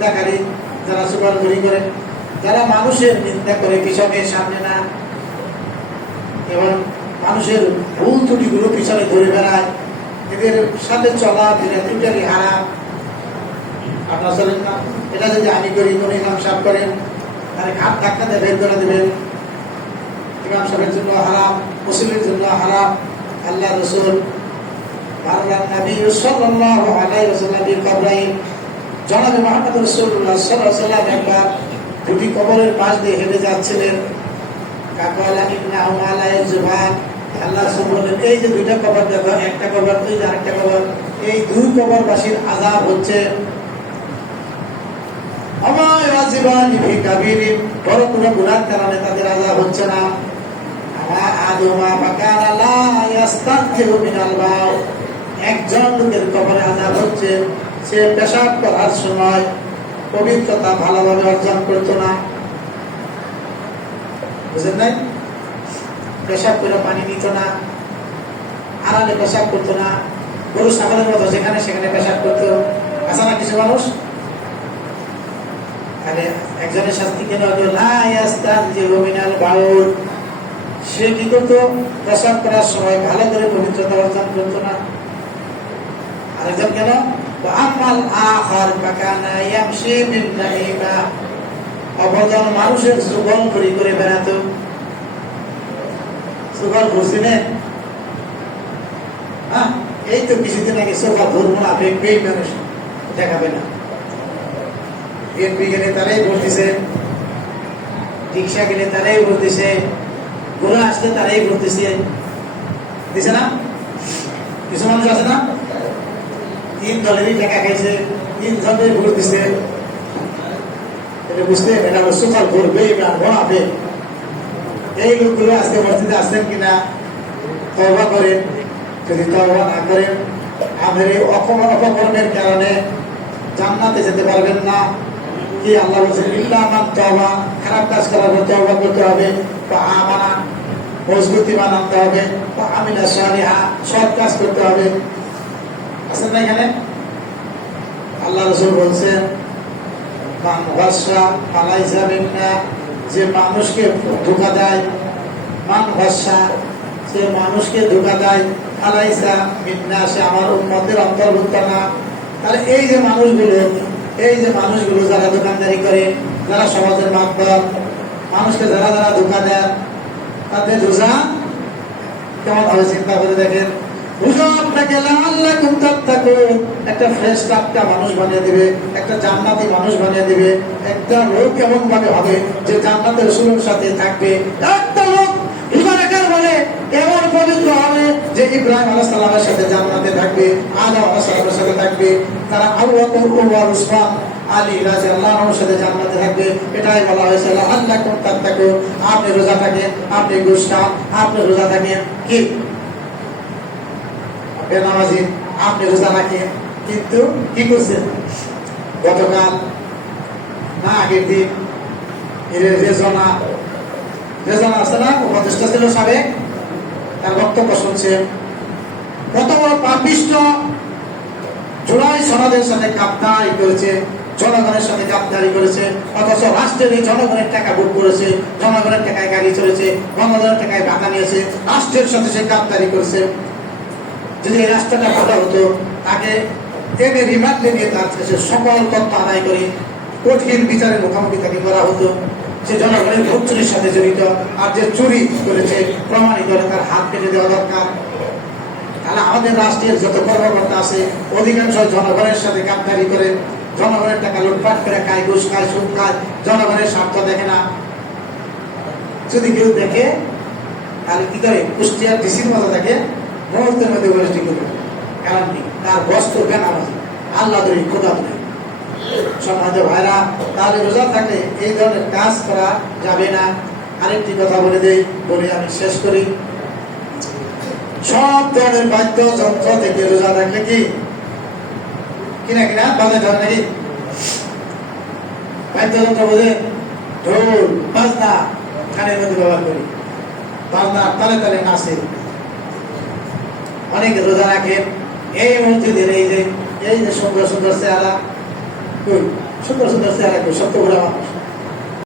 নিন্দাকারী, যারা সুপারগিরি করে, যারা মানুষের নিন্দা করে পিছনে সামনে না, এবং মানুষের ভুল ত্রুটিগুলো পিছনে ধরে বেড়ায়, এদের সাথে চলা ফেরা দুটারই হারাম। আপনার চলেন না, এটা যদি আমি করি, কোন ইমাম সাহেব করেন, তাহলে ঘাট ধাক্কা দিয়ে বের করে দেবেন। ইমাম সাহেবের জন্য হারাম, মুসলিমের জন্য হারাম। আল্লাহ রসুল জনাবে মুহাম্মদ রাসূলুল্লাহ সাল্লাল্লাহু আলাইহি ওয়াসাল্লাম একবার দুটি কবরের পাশ দিয়ে হেঁটে যাচ্ছিলেন। আল্লাহ রাসূল বলেন, এই যে দুইটা কবর দেখো, একটা কবর, এই যে আরেকটা কবর, এই দুই কবরবাসীর আযাব হচ্ছে বড় কোনো গুনার কারণে তাদের আযাব হচ্ছে না। একজন লোকের কবরে আযাব হচ্ছে, সে পেশাব করার সময় পবিত্রতা ভালোভাবে অর্জন করতো না। বুঝলেন নাই? পেশাব করে পানি নিত না, আড়ালে পেশাব করতো না, গরু ছাগলের মতো যেখানে সেখানে পেশাব করতো। আছে না কিছু মানুষ? একজনের শাস্তি কেন সে কি করতো? প্রসাদ করার সময় ভালো করে পবিত্রতা অর্জন করতো না। আরেকজন কেন? অপরজন মানুষের যুগল করে বেড়াতো। যুগল ঘুরছিলেন? হ্যাঁ, এই তো কিছুদিন আগে সোফা ধরবো না, মানুষ দেখাবে না। বিএনপি গেলে তারাই ভোট দিছে, রিক্সা গেলে তারাই ভোট দিছে, ঘোড়া আসলে তারাই ভোট দিছে, দিছে না? কিছু মানুষ আছে না, তিন দলেরই টাকা খাইছে, তিন দলের ভোট দিছে। এটা বুঝতে এটা সুখাল ঘুরবে, ঘোরাবে। এই লোকগুলো আজকে মসজিদে আসছেন কিনা তওবা করেন। যদি তওবা না করেন, আমাদের এই অপকর্মের কারণে জান্নাতে যেতে পারবেন না। কি আল্লাহ বলছেন, ইল্লা মান তাওবা, খারাপ কাজ করার পর তওবা করতে হবে, বা আমানা, মজবুতি বানাতে হবে, বা আমিলা সালিহা, সৎ কাজ করতে হবে। আছেন না এখানে? আল্লাহ রাসূল বলছেন, মান ওয়াসা ফালাইসা মিন্না, যে মানুষকে ধোঁকা দেয়, মান ওয়াসা, যে মানুষকে ধোঁকা দেয়, ফালাইসা মিন্না, সে আমার উম্মতের অন্তর্ভুক্ত না। তাহলে এই যে মানুষগুলো যারা দোকানদারি করে, যারা সমাজের মাতবর, মানুষকে যারা ধোঁকা দেয়, তাদের রোজা কেমন হবে চিন্তা করে দেখেন। রোজা আপনাকে লাআল্লাকুম তাত্তাকুন, একটা ফ্রেশ টাটকা মানুষ বানিয়ে দিবে, একটা জান্নাতি মানুষ বানিয়ে দিবে। একটা লোক কেমন ভাবে হবে যে জান্নাতের রাসূলের সাথে থাকবে। একটা লোক রোজা রাখার বলে এমন পবিত্র হবে যে ইব্রাহিম আলাইহিস সালামের সাথে জান্নাতে থাকবে, আদম আলাইহিস সালামের সাথে থাকবে, তারা আবু বকর, ওমর, উসমান, আলী রাদিয়াল্লাহু আনহুর সাথে জান্নাতে থাকবে। এটাই বলা হয়েছে লাআল্লাকুম তাত্তাকুন। আপনি রোজা থাকেন, আপনি ঘুষ খান, আপনি রোজা থাকেন, কি বেনামাজি, আপনি রোজা রাখেন, কিন্তু কি করছেন? গতকাল না আগের দিন রেজনা আছে না, উপদেষ্টা ছিল সাবেক, তার বক্তব্য শুনছেন। কত বড় পাপিষ্ট, জুলাই সনদের সাথে গাদ্দারি করেছে, জনগণের সাথে গাদ্দারি করেছে, অথচ রাষ্ট্রের এই জনগণের টাকা ভোগ করেছে, জনগণের টাকায় গাড়ি চলেছে, জনগণের টাকায় বাধা নিয়েছে, রাষ্ট্রের সাথে সে গাদ্দারি করেছে। যদি এই রাষ্ট্রটা ভালো হতো, তাকে এনে রিমান্ডে নিয়ে তার কাছে সকল তথ্য আদায় করে কঠিন বিচারের মুখোমুখি তাকে করা হতো। সে জনগণের ভোট চুরির সাথে জড়িত, আর যে চুরি করেছে প্রমাণিত হলে তার হাত কেটে দেওয়া দরকার। তাহলে আমাদের রাষ্ট্রের যত কর্মকর্তা আছে অধিকাংশ জনগণের সাথে গাদ্দারি করে, জনগণের টাকা লুটপাট করে খায়, ঘুষ খায়, সুদ খায়, জনগণের স্বার্থ দেখে না। যদি কেউ দেখে তাহলে কি করে? কুষ্টিয়ার ডিসির মতো দেখে, মুহূর্তের মধ্যে গোষ্ঠী করবে। কারণ কি? তার বস্ত্র বেনামাজি, আল্লাহ ধরি, খোদা ধরি। সমাজ ভাইরা, তাহলে রোজা থাকলে এই ধরনের কাজ করা যাবে না। আরেকটি কথা বলে দেই, বলে আমি শেষ করি। সব ধরনের বাদ্যযন্ত্র থেকে রোজা থাকলে কি কিনা বাজে ধরে নাকি? বাদ্যযন্ত্র বোঝে, ঢোল বাজনা কানের মধ্যে ব্যবহার করি, বাজনা তালে তালে নাচে। অনেকে রোজা রাখেন, এই মসজিদের এই যে সুন্দর সুন্দর চেহারা, সুন্দর সুন্দর চেহারা কেউ সত্য করে মানুষ